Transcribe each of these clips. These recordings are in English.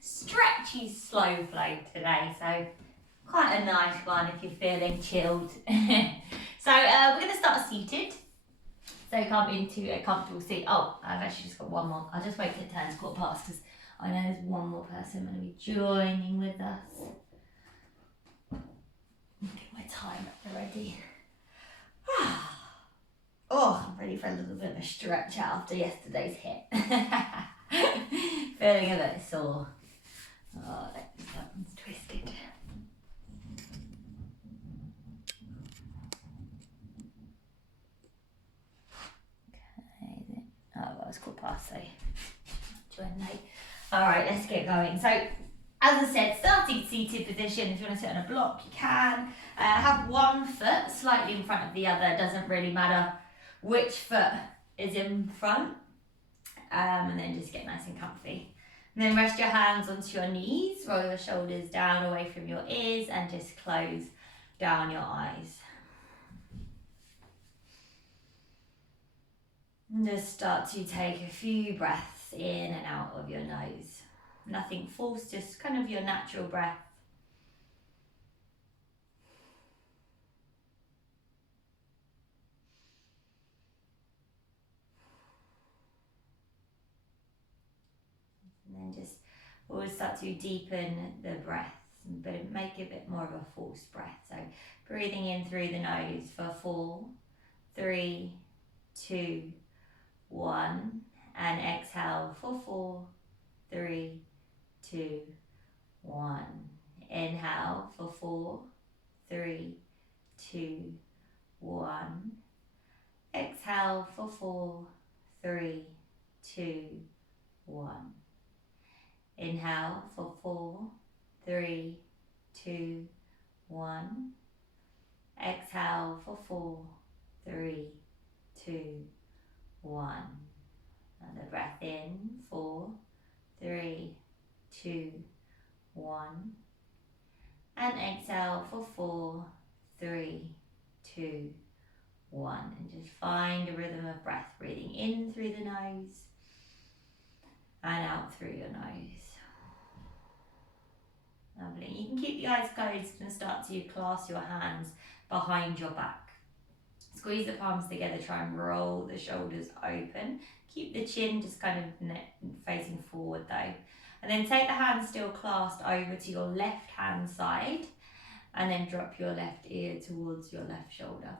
stretchy slow flow today. So quite a nice one if you're feeling chilled. So we're going to start seated. So come into a comfortable seat. Oh, I've actually just got one more. I'll just wait till it turns 1/4 because I know there's one more person going to be joining with us. Get my time ready. Oh, I'm ready for a little bit of a stretch after yesterday's hit. Feeling a bit sore. Oh, that one's twisted. Okay, oh, well, it's 1/4, so join late. All right, let's get going. So, as I said, starting seated position. If you want to sit on a block, you can. Have one foot slightly in front of the other. It doesn't really matter which foot is in front. And then just get nice and comfy. And then rest your hands onto your knees, roll your shoulders down away from your ears, and just close down your eyes. And just start to take a few breaths in and out of your nose. Nothing forced, just kind of your natural breath. And then just always start to deepen the breath, but make it a bit more of a forced breath. So breathing in through the nose for 4, 3, 2, 1, and exhale for 4, 3, 2, 1. Inhale for 4, 3, 2, 1. Exhale for 4, 3, 2, 1. Inhale for 4, 3, 2, 1. Exhale for 4, 3, 2, 1. Another breath in, 4, 3, 2, 1. And exhale for 4, 3, 2, 1. And just find a rhythm of breath, breathing in through the nose and out through your nose. Lovely. You can keep the eyes closed and start to clasp your hands behind your back. Squeeze the palms together, try and roll the shoulders open. Keep the chin just kind of facing forward though. And then take the hands still clasped over to your left hand side and then drop your left ear towards your left shoulder.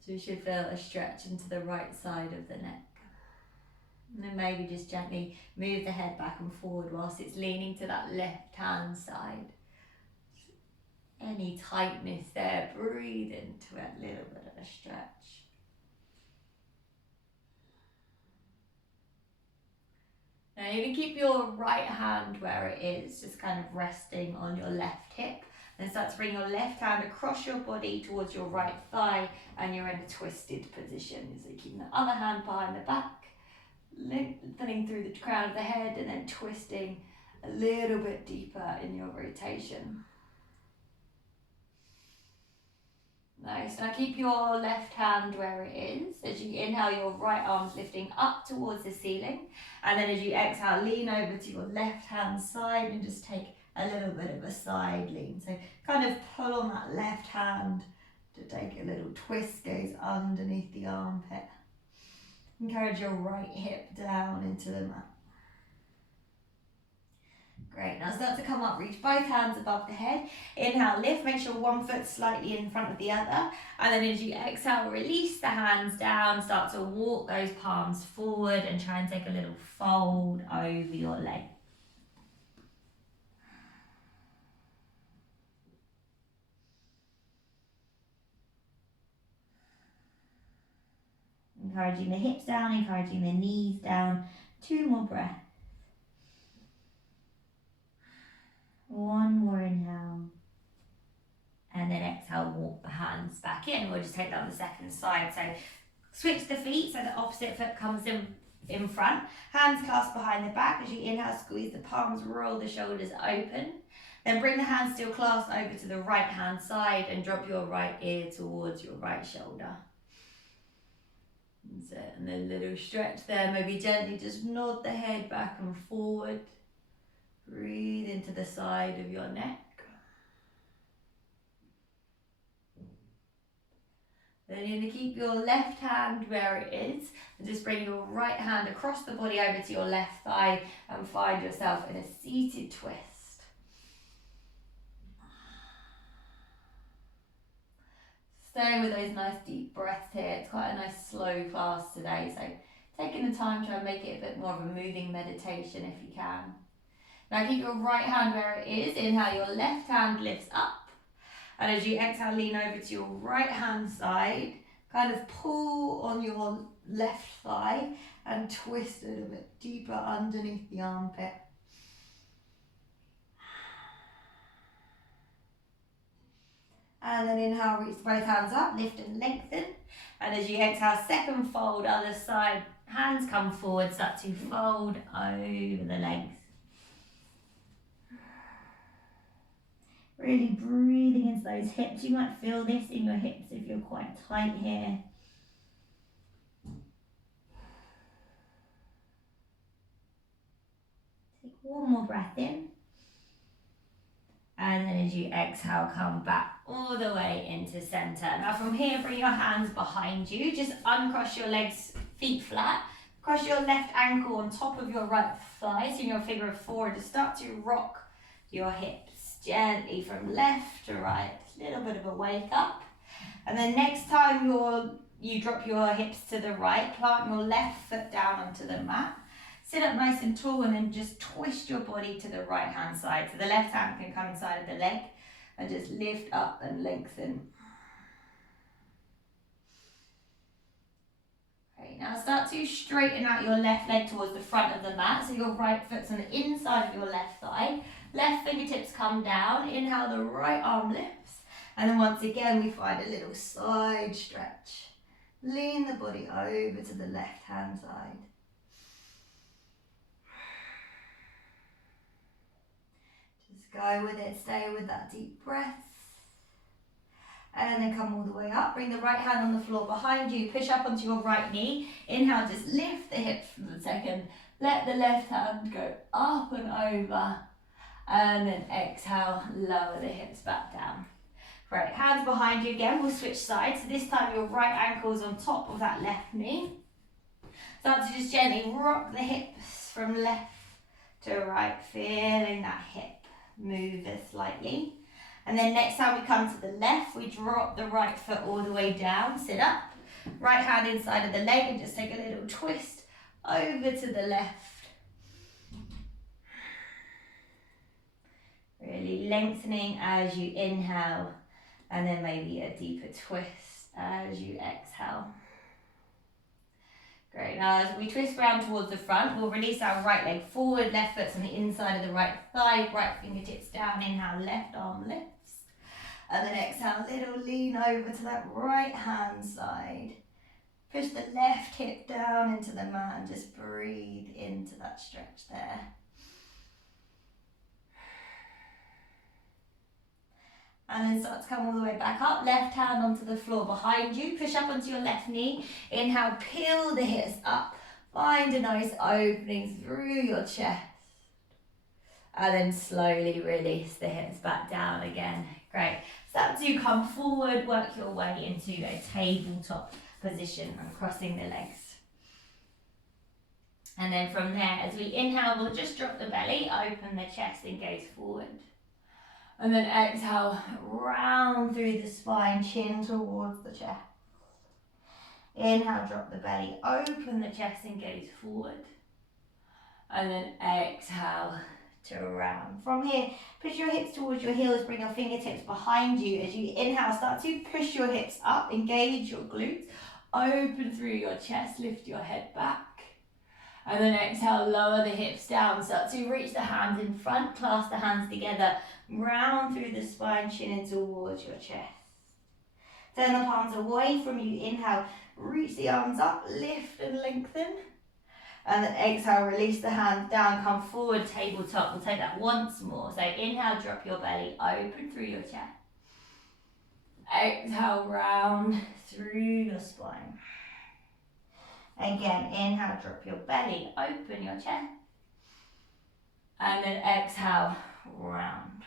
So you should feel a stretch into the right side of the neck. And then maybe just gently move the head back and forward whilst it's leaning to that left hand side. Any tightness there, breathe into a little bit of a stretch. Now you can keep your right hand where it is, just kind of resting on your left hip. And start to bring your left hand across your body towards your right thigh, and you're in a twisted position. So keeping the other hand behind the back, lengthening through the crown of the head, and then twisting a little bit deeper in your rotation. Nice. Now keep your left hand where it is. As you inhale, your right arm's lifting up towards the ceiling. And then as you exhale, lean over to your left hand side and just take a little bit of a side lean. So kind of pull on that left hand to take a little twist, goes underneath the armpit. Encourage your right hip down into the mat. Great, now start to come up, reach both hands above the head. Inhale, lift, make sure one foot's slightly in front of the other. And then as you exhale, release the hands down, start to walk those palms forward and try and take a little fold over your leg. Encouraging the hips down, encouraging the knees down. 2 more breaths. One more inhale. And then exhale, walk the hands back in. We'll just take that on the second side. So switch the feet so the opposite foot comes in front. Hands clasped behind the back. As you inhale, squeeze the palms, roll the shoulders open. Then bring the hands still clasped over to the right hand side and drop your right ear towards your right shoulder. That's it. And then a little stretch there. Maybe gently just nod the head back and forward. Breathe into the side of your neck. Then you're going to keep your left hand where it is and just bring your right hand across the body over to your left thigh and find yourself in a seated twist. Stay with those nice deep breaths here. It's quite a nice slow class today, so taking the time, try and make it a bit more of a moving meditation if you can. Now keep your right hand where it is. Inhale, your left hand lifts up. And as you exhale, lean over to your right hand side. Kind of pull on your left thigh and twist a little bit deeper underneath the armpit. And then inhale, reach both hands up, lift and lengthen. And as you exhale, second fold, other side, hands come forward, start to fold over the legs. Really breathing into those hips. You might feel this in your hips if you're quite tight here. Take one more breath in. And then as you exhale, come back all the way into center. Now from here, bring your hands behind you. Just uncross your legs, feet flat. Cross your left ankle on top of your right thigh. So in your figure of four, just start to rock your hips gently from left to right. A little bit of a wake up. And then next time you drop your hips to the right, plant your left foot down onto the mat. Sit up nice and tall and then just twist your body to the right hand side. So the left hand can come inside of the leg and just lift up and lengthen. Great, now start to straighten out your left leg towards the front of the mat. So your right foot's on the inside of your left thigh. Left fingertips come down. Inhale, the right arm lifts. And then once again, we find a little side stretch. Lean the body over to the left hand side. Go with it, stay with that deep breath. And then come all the way up. Bring the right hand on the floor behind you. Push up onto your right knee. Inhale, just lift the hips for a second. Let the left hand go up and over. And then exhale, lower the hips back down. Great, hands behind you again. We'll switch sides. So this time your right ankle's on top of that left knee. Start to just gently rock the hips from left to right. Feeling that hip move it slightly. And then next time we come to the left, we drop the right foot all the way down, sit up, right hand inside of the leg and just take a little twist over to the left. Really lengthening as you inhale and then maybe a deeper twist as you exhale. Great, now as we twist round towards the front, we'll release our right leg forward, left foot's on the inside of the right thigh, right fingertips down, inhale, left arm lifts. And then exhale, little lean over to that right hand side. Push the left hip down into the mat and just breathe into that stretch there. And then start to come all the way back up. Left hand onto the floor behind you. Push up onto your left knee. Inhale, peel the hips up. Find a nice opening through your chest. And then slowly release the hips back down again. Great. Start to come forward. Work your way into a tabletop position and crossing the legs. And then from there, as we inhale, we'll just drop the belly, open the chest and gaze forward. And then exhale, round through the spine, chin towards the chest. Inhale, drop the belly, open the chest and gaze forward. And then exhale to round. From here, push your hips towards your heels, bring your fingertips behind you. As you inhale, start to push your hips up, engage your glutes, open through your chest, lift your head back. And then exhale, lower the hips down. Start to reach the hands in front, clasp the hands together, round through the spine, chin in towards your chest. Turn the palms away from you. Inhale, reach the arms up, lift and lengthen. And then exhale, release the hands down, come forward, tabletop. We'll take that once more. So inhale, drop your belly, open through your chest. Exhale, round through your spine. Again, inhale, drop your belly, open your chest. And then exhale, round.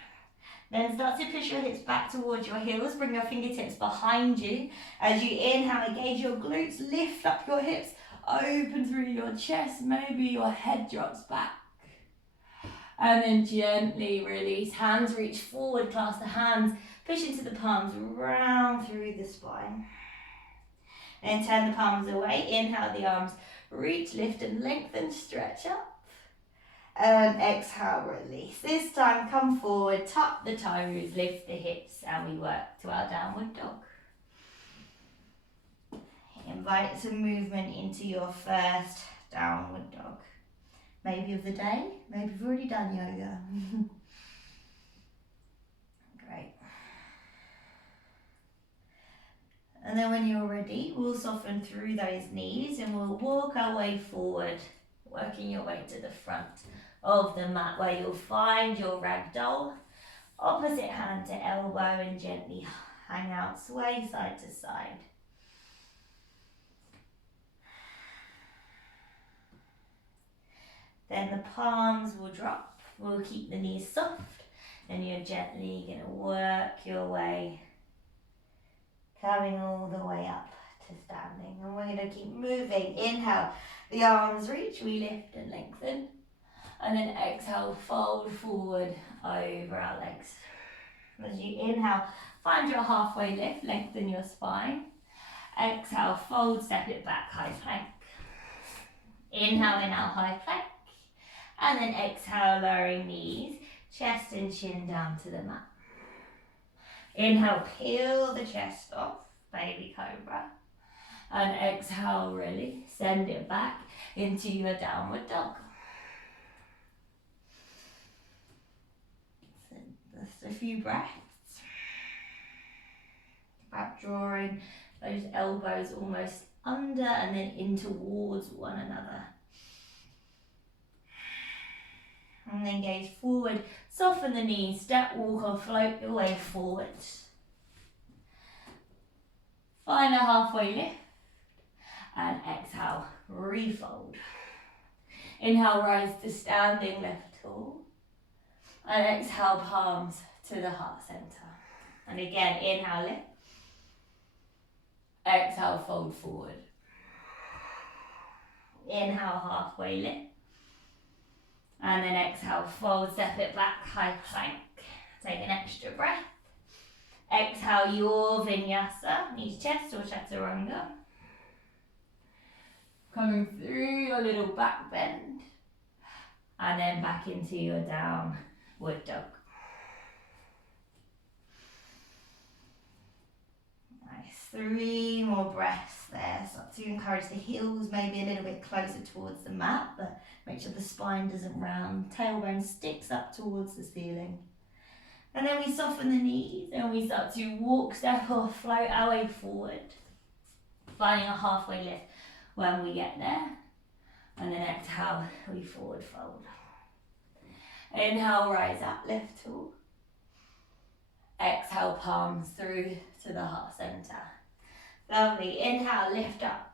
Then start to push your hips back towards your heels. Bring your fingertips behind you. As you inhale, engage your glutes. Lift up your hips. Open through your chest. Maybe your head drops back. And then gently release. Hands reach forward. Clasp the hands. Push into the palms. Round through the spine. And turn the palms away. Inhale the arms. Reach, lift and lengthen. Stretch up. And exhale, release. This time, come forward, tuck the toes, lift the hips, and we work to our downward dog. Invite some movement into your first downward dog. Maybe of the day, maybe you've already done yoga. Great. And then when you're ready, we'll soften through those knees and we'll walk our way forward, working your way to the front of the mat where you'll find your ragdoll. Opposite hand to elbow and gently hang out, sway side to side. Then the palms will drop. We'll keep the knees soft. Then you're gently going to work your way, coming all the way up to standing. And we're going to keep moving. Inhale, the arms reach, we lift and lengthen. And then exhale, fold forward over our legs. As you inhale, find your halfway lift, lengthen your spine. Exhale, fold, step it back, high plank. Inhale, high plank. And then exhale, lowering knees, chest and chin down to the mat. Inhale, peel the chest off, baby cobra. And exhale, release, send it back into your downward dog. So just a few breaths. About drawing those elbows almost under and then in towards one another. And then gaze forward, soften the knees, step, walk or float your way forward. Find a halfway lift and exhale, refold. Inhale, rise to standing, left tall. And exhale, palms to the heart center. And again, inhale, lift. Exhale, fold forward. Inhale, halfway lift. And then exhale, fold, step it back, high plank. Take an extra breath. Exhale, your vinyasa, knees chest or chaturanga. Coming through your little back bend. And then back into your downward dog. Nice, 3 more breaths there. Start to encourage the heels maybe a little bit closer towards the mat, but make sure the spine doesn't round. Tailbone sticks up towards the ceiling. And then we soften the knees and we start to walk, step or float our way forward. Finding a halfway lift when we get there. And then exhale, we forward fold. Inhale, rise up, lift tall. Exhale, palms through to the heart center. Lovely. Inhale, lift up.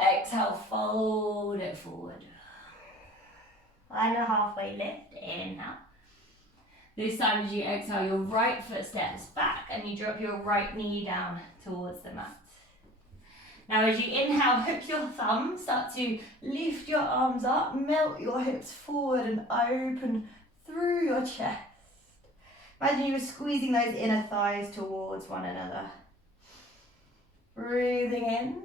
Exhale, fold it forward. Find a halfway lift. Inhale. This time as you exhale, your right foot steps back and you drop your right knee down towards the mat. Now as you inhale, hook your thumbs, start to lift your arms up, melt your hips forward and open through your chest. Imagine you were squeezing those inner thighs towards one another. Breathing in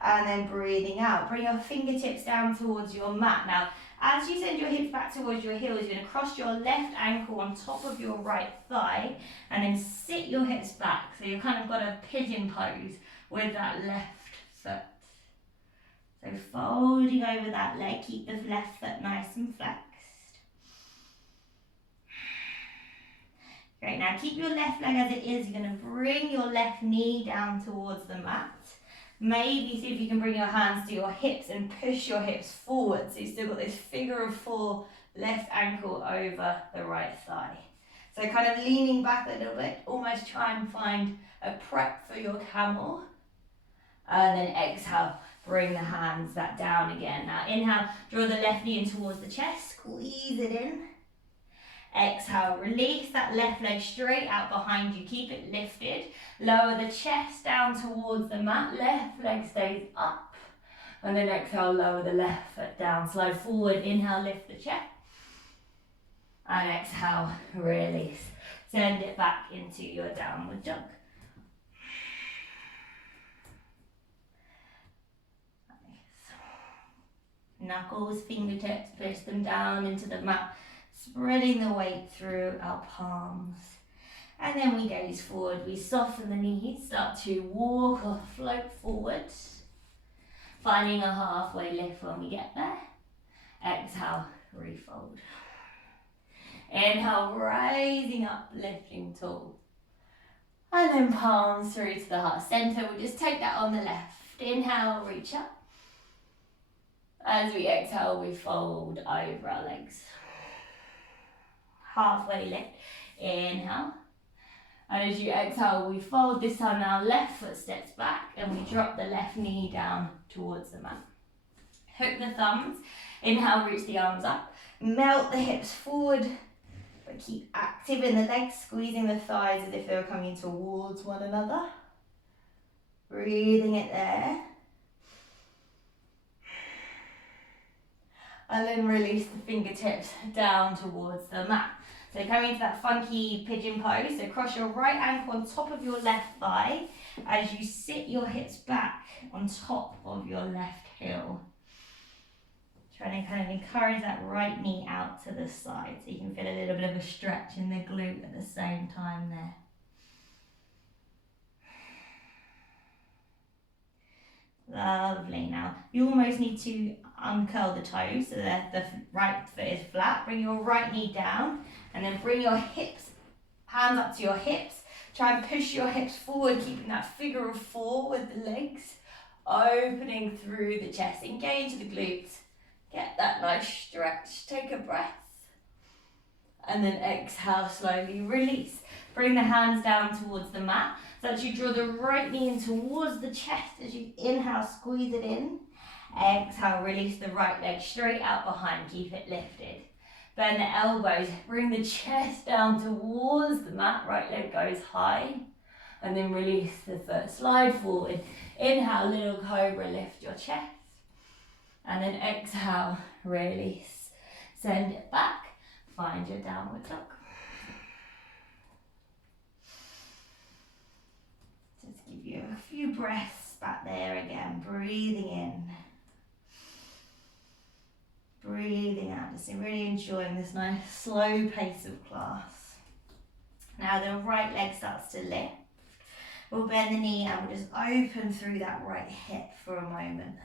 and then breathing out. Bring your fingertips down towards your mat. Now, as you send your hips back towards your heels, you're going to cross your left ankle on top of your right thigh and then sit your hips back. So you've kind of got a pigeon pose with that left foot. So folding over that leg, keep the left foot nice and flexed. Great, now keep your left leg as it is. You're going to bring your left knee down towards the mat. Maybe see if you can bring your hands to your hips and push your hips forward. So you've still got this figure of 4 left ankle over the right thigh. So kind of leaning back a little bit, almost try and find a prep for your camel. And then exhale, Bring the hands back down again. Now inhale, draw the left knee in towards the chest, squeeze it in. Exhale, release that left leg straight out behind you, keep it lifted. Lower the chest down towards the mat, left leg stays up. And then exhale, lower the left foot down, slide forward, inhale, lift the chest. And exhale, release. Send it back into your downward dog. Knuckles, fingertips, push them down into the mat, spreading the weight through our palms. And then we gaze forward, we soften the knees, start to walk or float forward, finding a halfway lift when we get there. Exhale, refold. Inhale, rising up, lifting tall. And then palms through to the heart center. We'll just take that on the left. Inhale, reach up. As we exhale, we fold over our legs. Halfway lift. Inhale. And as you exhale, we fold. This time our left foot steps back and we drop the left knee down towards the mat. Hook the thumbs. Inhale, reach the arms up. Melt the hips forward. But keep active in the legs, squeezing the thighs as if they were coming towards one another. Breathing it there. And then release the fingertips down towards the mat. So coming into that funky pigeon pose. So cross your right ankle on top of your left thigh as you sit your hips back on top of your left heel. Trying to kind of encourage that right knee out to the side so you can feel a little bit of a stretch in the glute at the same time there. Lovely. Now you almost need to uncurl the toes so that the right foot is flat. Bring your right knee down and then bring your hips, hands up to your hips. Try and push your hips forward, keeping that figure of four with the legs opening through the chest. Engage the glutes. Get that nice stretch. Take a breath. And then exhale, slowly release. Bring the hands down towards the mat. So that you draw the right knee in towards the chest as you inhale, squeeze it in. Exhale, release the right leg straight out behind, keep it lifted. Bend the elbows, bring the chest down towards the mat, right leg goes high. And then release the foot, slide forward. Inhale, little cobra, lift your chest. And then exhale, release. Send it back, find your downward dog. Just give you a few breaths back there again, breathing in. Breathing out, just really enjoying this nice slow pace of class. Now the right leg starts to lift. We'll bend the knee and we'll just open through that right hip for a moment.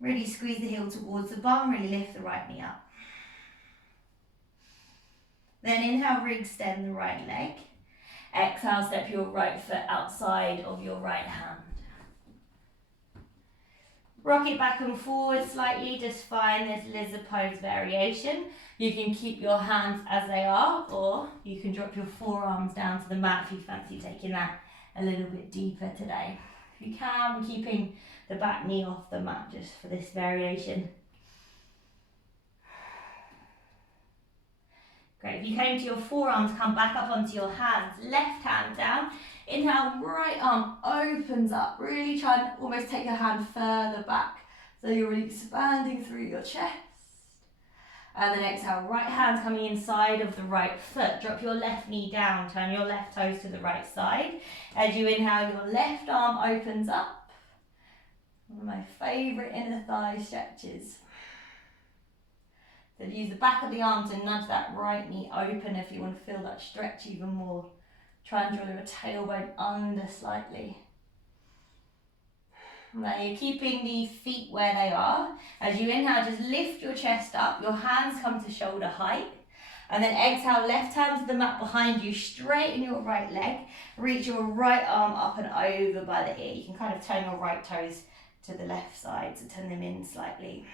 Really squeeze the heel towards the bum, really lift the right knee up. Then inhale, re-extend the right leg. Exhale, step your right foot outside of your right hand. Rock it back and forward slightly, just find this lizard pose variation. You can keep your hands as they are, or you can drop your forearms down to the mat if you fancy taking that a little bit deeper today. If you can, we're keeping the back knee off the mat just for this variation. Great, if you came to your forearms, come back up onto your hands, left hand down. Inhale, right arm opens up. Really try and almost take your hand further back. So you're really expanding through your chest. And then exhale, right hand coming inside of the right foot. Drop your left knee down, turn your left toes to the right side. As you inhale, your left arm opens up. One of my favourite inner thigh stretches. So use the back of the arm to nudge that right knee open if you want to feel that stretch even more. Try and draw your tailbone under slightly. Now you're keeping the feet where they are. As you inhale, just lift your chest up. Your hands come to shoulder height. And then exhale, left hand to the mat behind you. Straighten your right leg. Reach your right arm up and over by the ear. You can kind of turn your right toes to the left side, so turn them in slightly.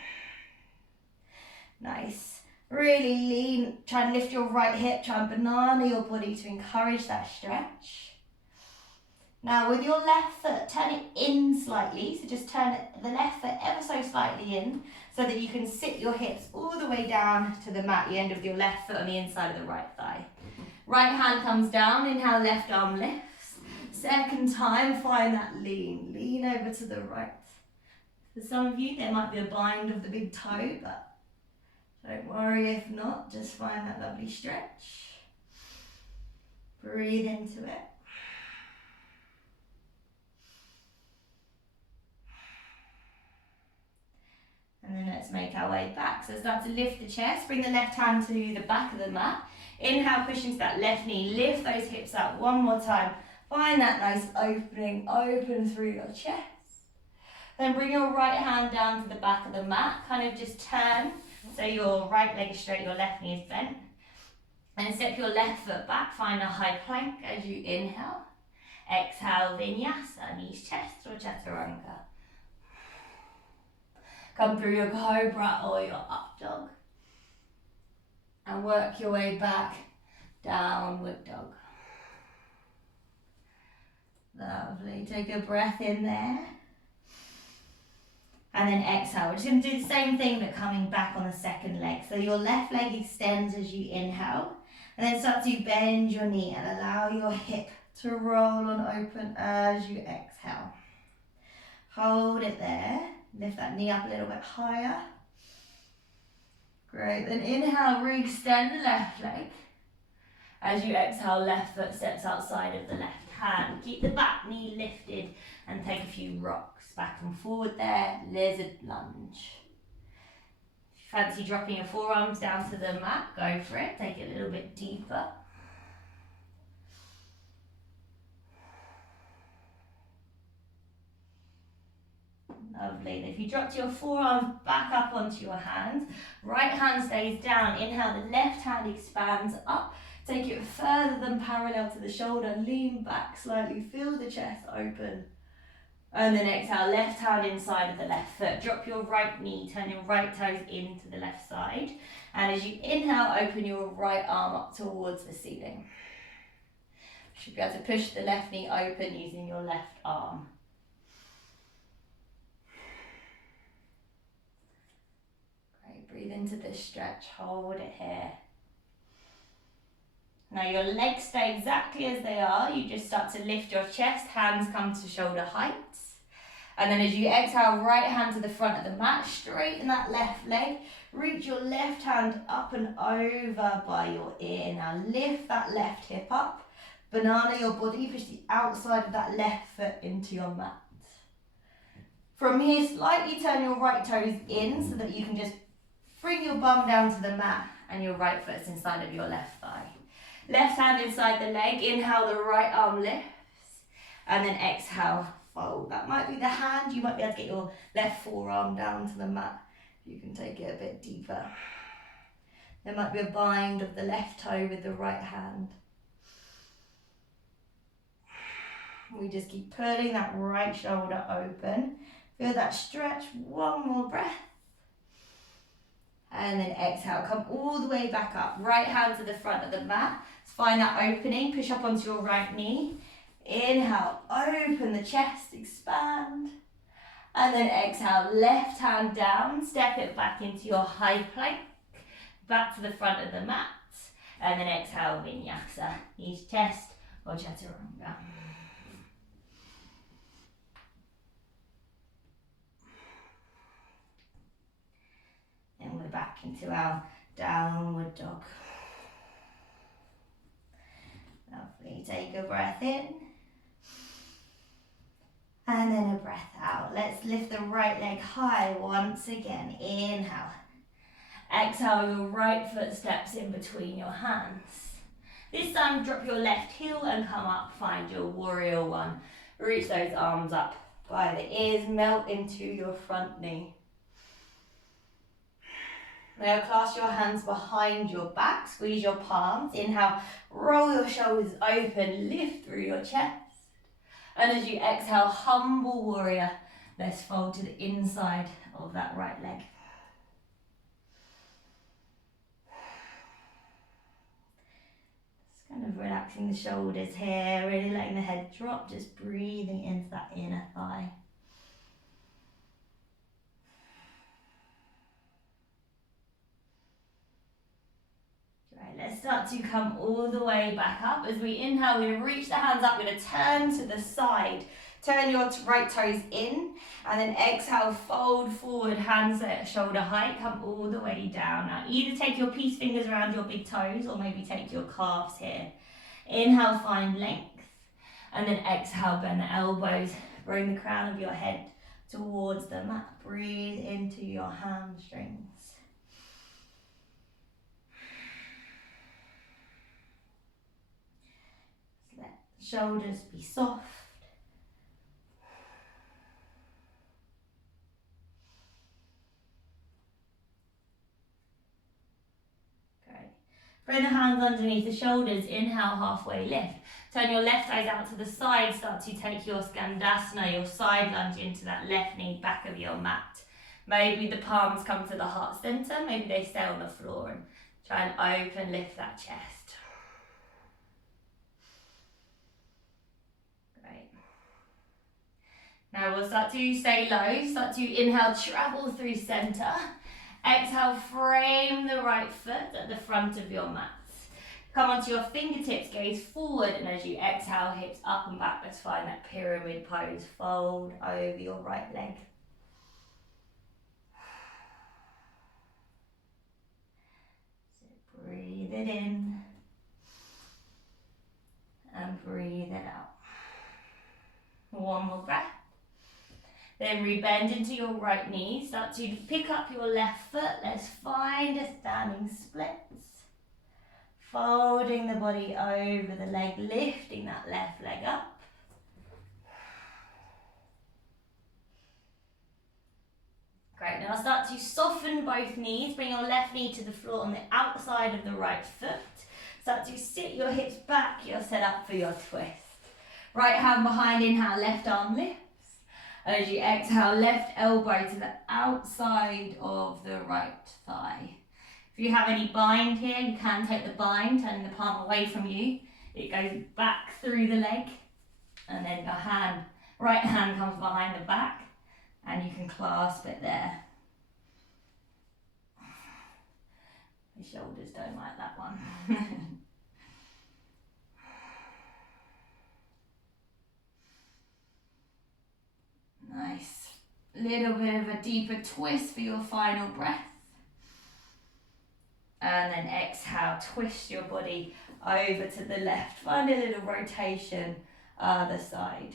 Nice. Really lean, try and lift your right hip, try and banana your body to encourage that stretch. Now with your left foot, turn it in slightly. So just turn the left foot ever so slightly in so that you can sit your hips all the way down to the mat, the end of your left foot on the inside of the right thigh. Right hand comes down, inhale, left arm lifts. Second time, find that lean. Lean over to the right. For some of you, there might be a bind of the big toe, but don't worry if not, just find that lovely stretch. Breathe into it. And then let's make our way back. So start to lift the chest, bring the left hand to the back of the mat. Inhale, push into that left knee, lift those hips up one more time. Find that nice opening, open through your chest. Then bring your right hand down to the back of the mat, kind of just turn so your right leg is straight, your left knee is bent. And step your left foot back, find a high plank as you inhale. Exhale, vinyasa, knees chest or chaturanga. Come through your cobra or your up dog. And work your way back, downward dog. Lovely, take a breath in there. And then exhale. We're just going to do the same thing but coming back on the second leg. So your left leg extends as you inhale. And then start to bend your knee and allow your hip to roll on open as you exhale. Hold it there. Lift that knee up a little bit higher. Great. Then inhale, re-extend the left leg. As you exhale, left foot steps outside of the left hand. Keep the back knee lifted and take a few rocks back and forward there. Lizard lunge. If you fancy dropping your forearms down to the mat, go for it. Take it a little bit deeper. Lovely. If you dropped your forearms back up onto your hands, right hand stays down. Inhale, the left hand expands up. Take it further than parallel to the shoulder. Lean back slightly. Feel the chest open. And then exhale, left hand inside of the left foot. Drop your right knee. Turn your right toes into the left side. And as you inhale, open your right arm up towards the ceiling. You should be able to push the left knee open using your left arm. Breathe into this stretch, hold it here. Now your legs stay exactly as they are. You just start to lift your chest, hands come to shoulder height. And then as you exhale, right hand to the front of the mat, straighten that left leg. Reach your left hand up and over by your ear. Now lift that left hip up. Banana your body, push the outside of that left foot into your mat. From here, slightly turn your right toes in so that you can just bring your bum down to the mat and your right foot's inside of your left thigh. Left hand inside the leg, inhale, the right arm lifts, and then exhale, fold. That might be the hand, you might be able to get your left forearm down to the mat. You can take it a bit deeper. There might be a bind of the left toe with the right hand. We just keep pulling that right shoulder open. Feel that stretch, one more breath. And then exhale, come all the way back up. Right hand to the front of the mat. Find that opening, push up onto your right knee. Inhale, open the chest, expand. And then exhale, left hand down, step it back into your high plank. Back to the front of the mat. And then exhale, vinyasa. Knees, chest, or chaturanga. And we're back into our downward dog. Lovely, take a breath in. And then a breath out. Let's lift the right leg high once again. Inhale. Exhale, your right foot steps in between your hands. This time, drop your left heel and come up. Find your warrior one. Reach those arms up by the ears. Melt into your front knee. Now clasp your hands behind your back, squeeze your palms. Inhale, roll your shoulders open, lift through your chest. And as you exhale, humble warrior, let's fold to the inside of that right leg. Just kind of relax relaxing the shoulders here, really letting the head drop, just breathing into that inner thigh. Right, let's start to come all the way back up. As we inhale, we're going to reach the hands up, we're going to turn to the side. Turn your right toes in, and then exhale, fold forward, hands at shoulder height, come all the way down. Now either take your peace fingers around your big toes, or maybe take your calves here. Inhale, find length, and then exhale, bend the elbows, bring the crown of your head towards the mat. Breathe into your hamstrings. Let shoulders be soft. Bring the hands underneath the shoulders, inhale, halfway lift. Turn your left eyes out to the side, start to take your Skandasana, your side lunge into that left knee, back of your mat. Maybe the palms come to the heart center, maybe they stay on the floor, and try and open, lift that chest. Great. Now we'll start to stay low, start to inhale, travel through center. Exhale, frame the right foot at the front of your mat. Come onto your fingertips, gaze forward, and as you exhale, hips up and back, let's find that pyramid pose. Fold over your right leg. So breathe it in and breathe it out. One more breath. Then rebend into your right knee. Start to pick up your left foot. Let's find a standing splits. Folding the body over the leg, lifting that left leg up. Great, now start to soften both knees. Bring your left knee to the floor on the outside of the right foot. Start to sit your hips back. You're set up for your twist. Right hand behind, inhale, left arm lifts. And as you exhale, left elbow to the outside of the right thigh. If you have any bind here, you can take the bind, turning the palm away from you. It goes back through the leg, and then your hand, right hand comes behind the back, and you can clasp it there. The shoulders don't like that one. Nice. Little bit of a deeper twist for your final breath. And then exhale, twist your body over to the left. Find a little rotation other side.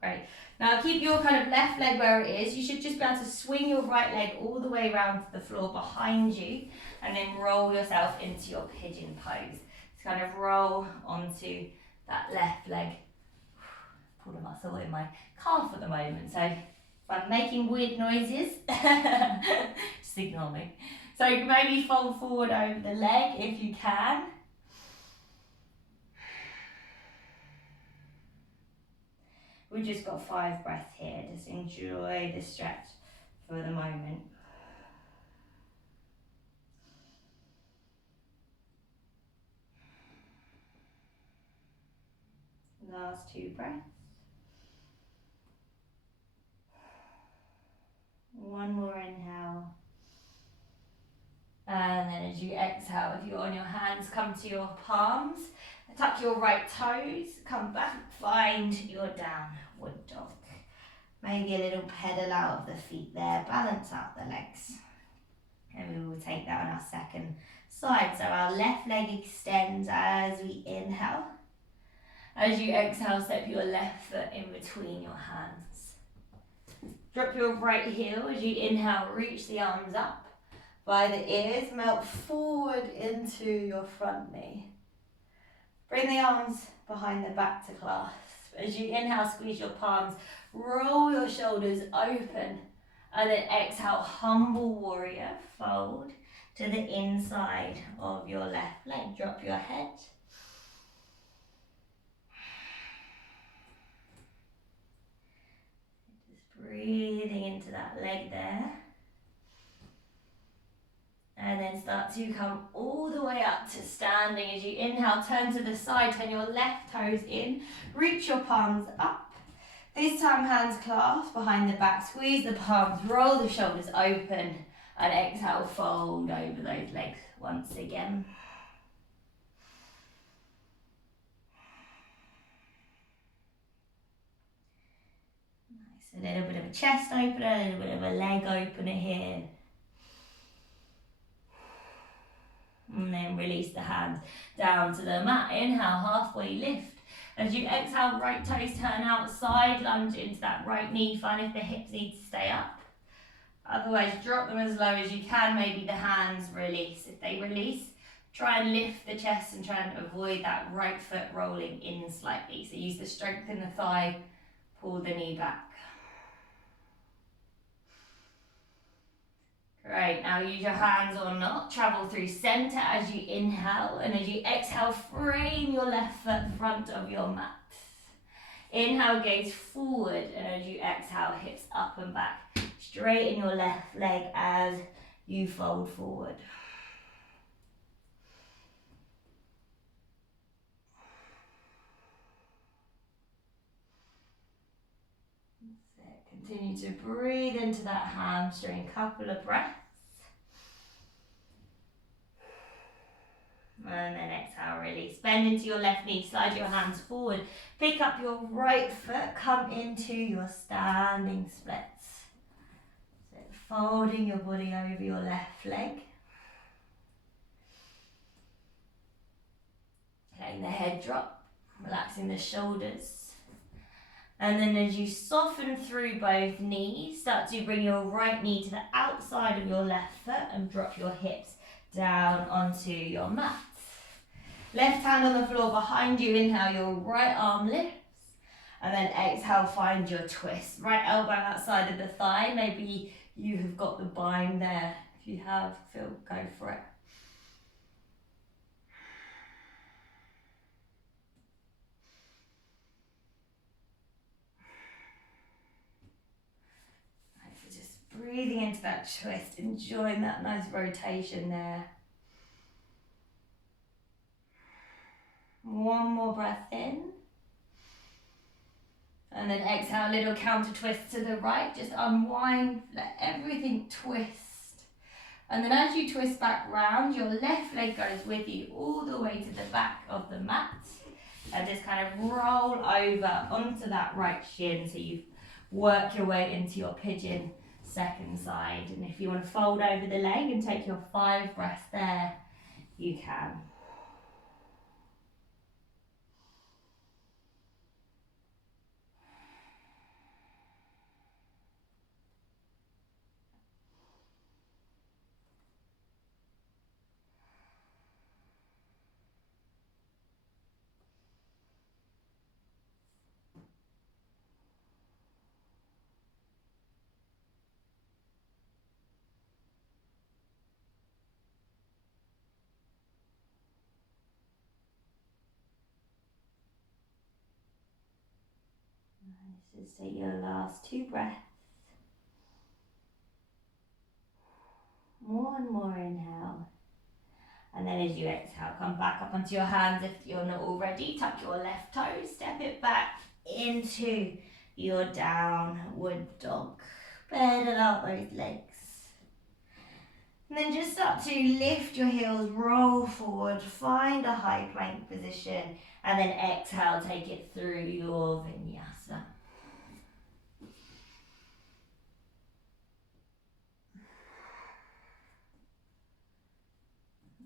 Great. Now keep your kind of left leg where it is. You should just be able to swing your right leg all the way around to the floor behind you, and then roll yourself into your pigeon pose. So kind of roll onto that left leg. Pull the muscle in my calf at the moment, so if I'm making weird noises, just ignore me. So maybe fold forward over the leg if you can. We've just got 5 breaths here. Just enjoy the stretch for the moment. Last 2 breaths. One more inhale. And then as you exhale, if you're on your hands, come to your palms. Tuck your right toes, come back, find your downward dog. Maybe a little pedal out of the feet there, balance out the legs. And we will take that on our second side. So our left leg extends as we inhale. As you exhale, step your left foot in between your hands. Drop your right heel as you inhale, reach the arms up. By the ears, melt forward into your front knee. Bring the arms behind the back to clasp. As you inhale, squeeze your palms, roll your shoulders open, and then exhale, humble warrior, fold to the inside of your left leg. Drop your head. Just breathing into that leg there. And And then start to come all the way up to standing. As you inhale, turn to the side, turn your left toes in, reach your palms up. This time hands clasped behind the back, squeeze the palms, roll the shoulders open, and exhale, fold over those legs once again. Nice, a little bit of a chest opener, a little bit of a leg opener here. And then release the hands down to the mat. Inhale, halfway lift. As you exhale, right toes turn outside, lunge into that right knee. Find if the hips need to stay up. Otherwise, drop them as low as you can. Maybe the hands release. If they release, try and lift the chest and try and avoid that right foot rolling in slightly. So use the strength in the thigh, pull the knee back. Great, now use your hands or not, travel through center as you inhale, and as you exhale, frame your left foot in front of your mat. Inhale, gaze forward, and as you exhale, hips up and back. Straighten your left leg as you fold forward. That's it. Continue to breathe into that hamstring, couple of breaths. And then exhale, release. Bend into your left knee, slide your hands forward. Pick up your right foot, come into your standing splits. So folding your body over your left leg. Letting the head drop, relaxing the shoulders. And then as you soften through both knees, start to bring your right knee to the outside of your left foot and drop your hips down onto your mat. Left hand on the floor behind you, inhale, your right arm lifts. And then exhale, find your twist. Right elbow outside of the thigh, maybe you have got the bind there. If you have, go for it. Right, so just breathing into that twist, enjoying that nice rotation there. One more breath in. And then exhale, little counter twist to the right. Just unwind, let everything twist. And then as you twist back round, your left leg goes with you all the way to the back of the mat. And just kind of roll over onto that right shin so you work your way into your pigeon second side. And if you want to fold over the leg and take your 5 breaths there, you can. Just take your last 2 breaths. More and more inhale. And then as you exhale, come back up onto your hands if you're not already. Tuck your left toe, step it back into your downward dog. Pedal out those legs. And then just start to lift your heels, roll forward, find a high plank position, and then exhale, take it through your vinyasa.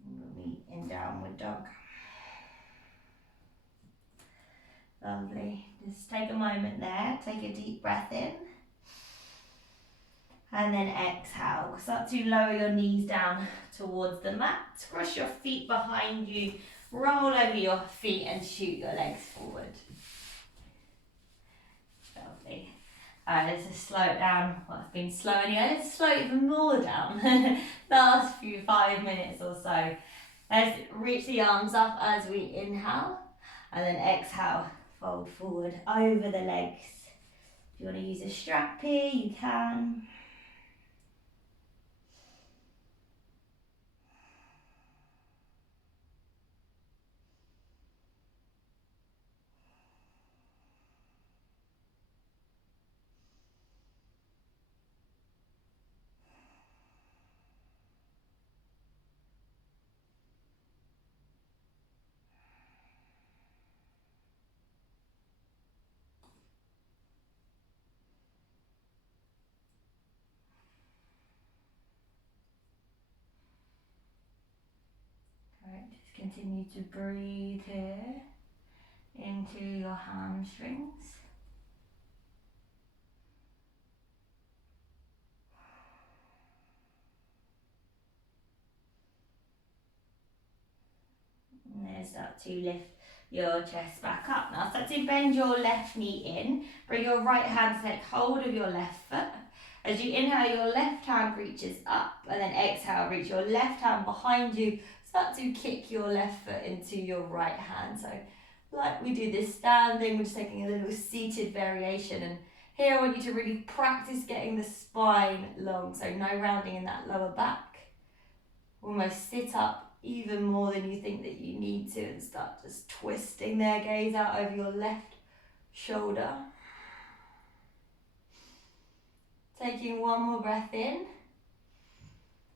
We'll meet in downward dog. Lovely. Just take a moment there, take a deep breath in. And then exhale. Start to lower your knees down towards the mat. Cross your feet behind you. Roll over your feet and shoot your legs forward. Lovely. Alright, let's just slow it down. Well, it's been slow anyway. Let's slow it even more down. Last 5 minutes or so. Let's reach the arms up as we inhale. And then exhale. Fold forward over the legs. If you want to use a strap here, you can. continue to breathe here into your hamstrings. And then start to lift your chest back up. Now start to bend your left knee in. Bring your right hand to take hold of your left foot. As you inhale, your left hand reaches up, and then exhale, reach your left hand behind you. Start to kick your left foot into your right hand. So like we do this standing, we're just taking a little seated variation. And here I want you to really practice getting the spine long. So no rounding in that lower back. Almost sit up even more than you think that you need to, and start just twisting there. Gaze out over your left shoulder. Taking one more breath in.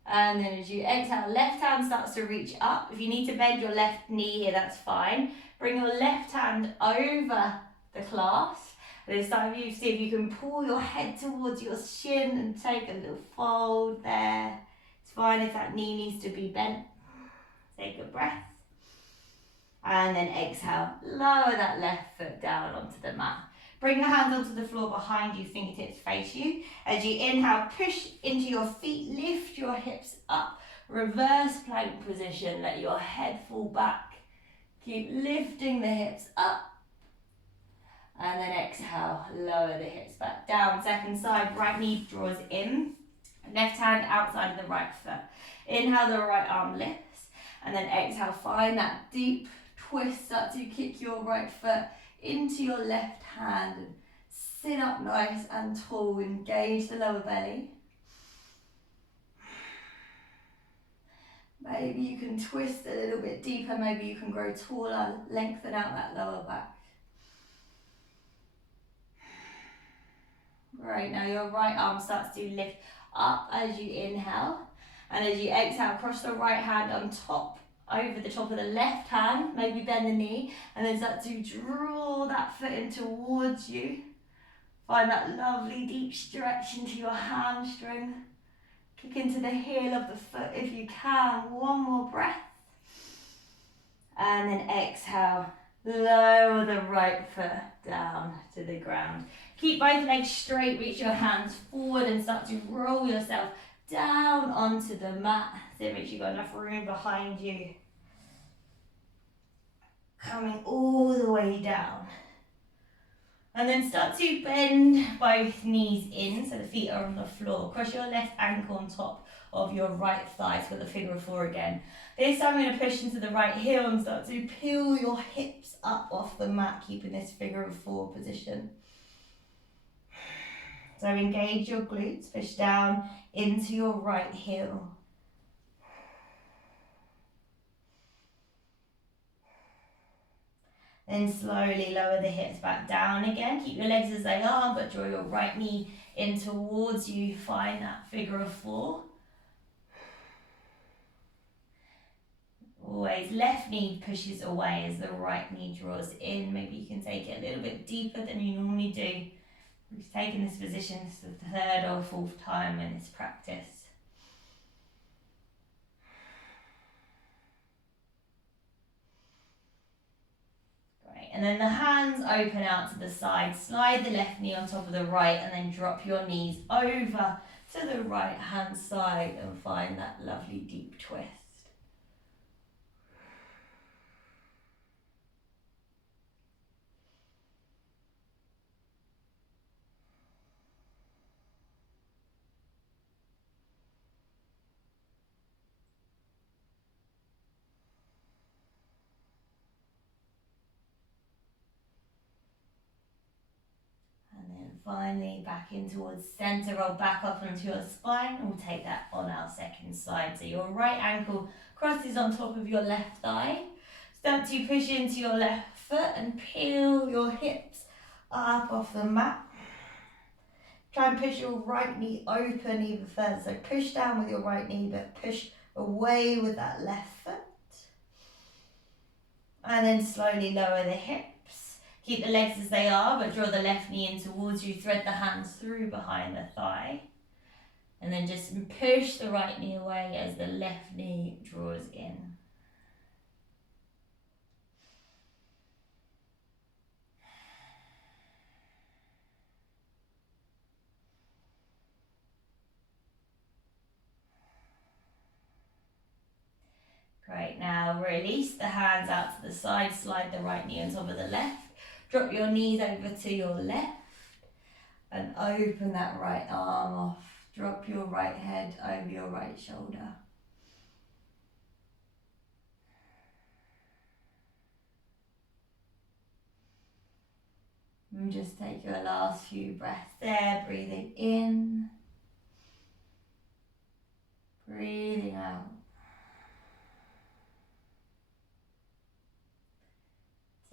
And then as you exhale, left hand starts to reach up. If you need to bend your left knee here, that's fine. Bring your left hand over the clasp. And this time you see if you can pull your head towards your shin and take a little fold there. It's fine if that knee needs to be bent. Take a breath. And then exhale, lower that left foot down onto the mat. Bring your hands onto the floor behind you, fingertips face you. As you inhale, push into your feet, lift your hips up. Reverse plank position, let your head fall back. Keep lifting the hips up. And then exhale, lower the hips back down. Second side, right knee draws in. Left hand outside of the right foot. Inhale, the right arm lifts. And then exhale, find that deep twist. Start to kick your right foot into your left hand and sit up nice and tall. Engage the lower belly. Maybe you can twist a little bit deeper. Maybe you can grow taller, lengthen out that lower back. Great, now your right arm starts to lift up as you inhale. And as you exhale, cross the right hand on top, over the top of the left hand, maybe bend the knee, and then start to draw that foot in towards you. Find that lovely deep stretch into your hamstring. Kick into the heel of the foot if you can. One more breath. And then exhale, lower the right foot down to the ground. Keep both legs straight, reach your hands forward and start to roll yourself down onto the mat. So make sure you've got enough room behind you. Coming all the way down. And then start to bend both knees in so the feet are on the floor. Cross your left ankle on top of your right thigh for the figure of four again. This time I'm going to push into the right heel and start to peel your hips up off the mat, keeping this figure of four position. So engage your glutes, push down into your right heel. Then slowly lower the hips back down again. Keep your legs as they are, but draw your right knee in towards you. Find that figure of four. Always left knee pushes away as the right knee draws in. Maybe you can take it a little bit deeper than you normally do. We've taken this position for the third or fourth time in this practice. Great, and then the hands open out to the side. Slide the left knee on top of the right and then drop your knees over to the right hand side and find that lovely deep twist. Finally, back in towards centre, roll back up onto your spine, and we'll take that on our second side. So your right ankle crosses on top of your left thigh. Start to push into your left foot and peel your hips up off the mat. Try and push your right knee open even further. So push down with your right knee, but push away with that left foot. And then slowly lower the hips. Keep the legs as they are, but draw the left knee in towards you. Thread the hands through behind the thigh. And then just push the right knee away as the left knee draws in. Great, now release the hands out to the side, slide the right knee on top of the left, drop your knees over to your left and open that right arm off. Drop your right head over your right shoulder. And just take your last few breaths there, breathing in, breathing out.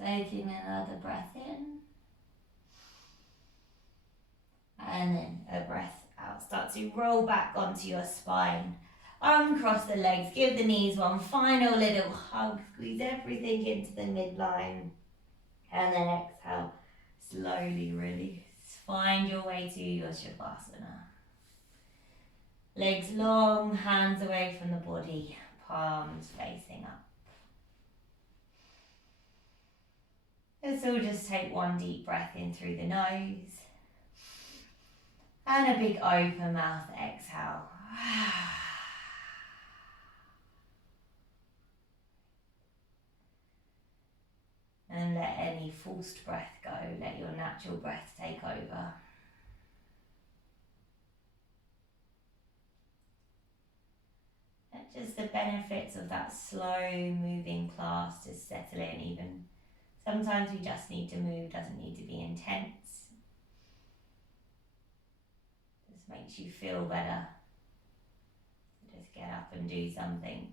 Taking another breath in, and then a breath out. Start to roll back onto your spine. Uncross the legs, give the knees one final little hug, squeeze everything into the midline, and then exhale, slowly release. Find your way to your Shavasana. Legs long, hands away from the body, palms facing up. Let's all just take one deep breath in through the nose. And a big open mouth exhale. And let any forced breath go. Let your natural breath take over. Let just the benefits of that slow moving class just settle in. Even sometimes we just need to move, doesn't need to be intense. Just makes you feel better. Just get up and do something.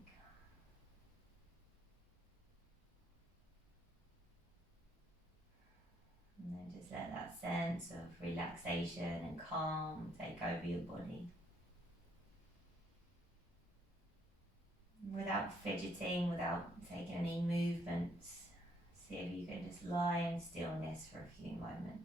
And then just let that sense of relaxation and calm take over your body. Without fidgeting, without taking any movements, see if you can just lie in stillness for a few moments.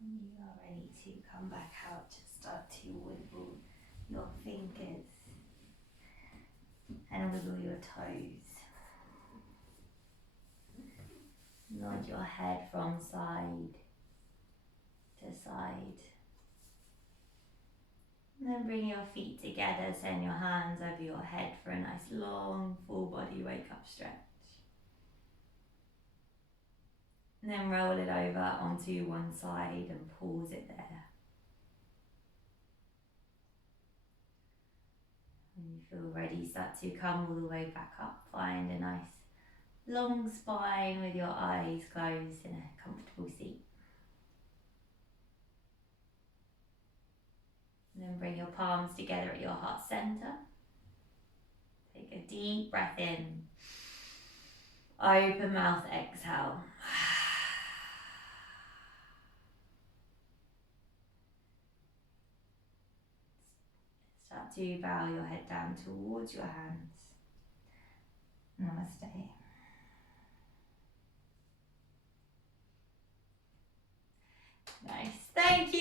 You are ready to come back out. Just start to wiggle your fingers and wiggle your toes. Nod your head from side to side. And then bring your feet together, send your hands over your head for a nice long full body wake up stretch. And then roll it over onto one side and pause it there. When you feel ready, start to come all the way back up. Find a nice long spine with your eyes closed in a comfortable seat. And then bring your palms together at your heart center. Take a deep breath in. Open mouth, exhale. Start to bow your head down towards your hands. Namaste. Nice. Thank you.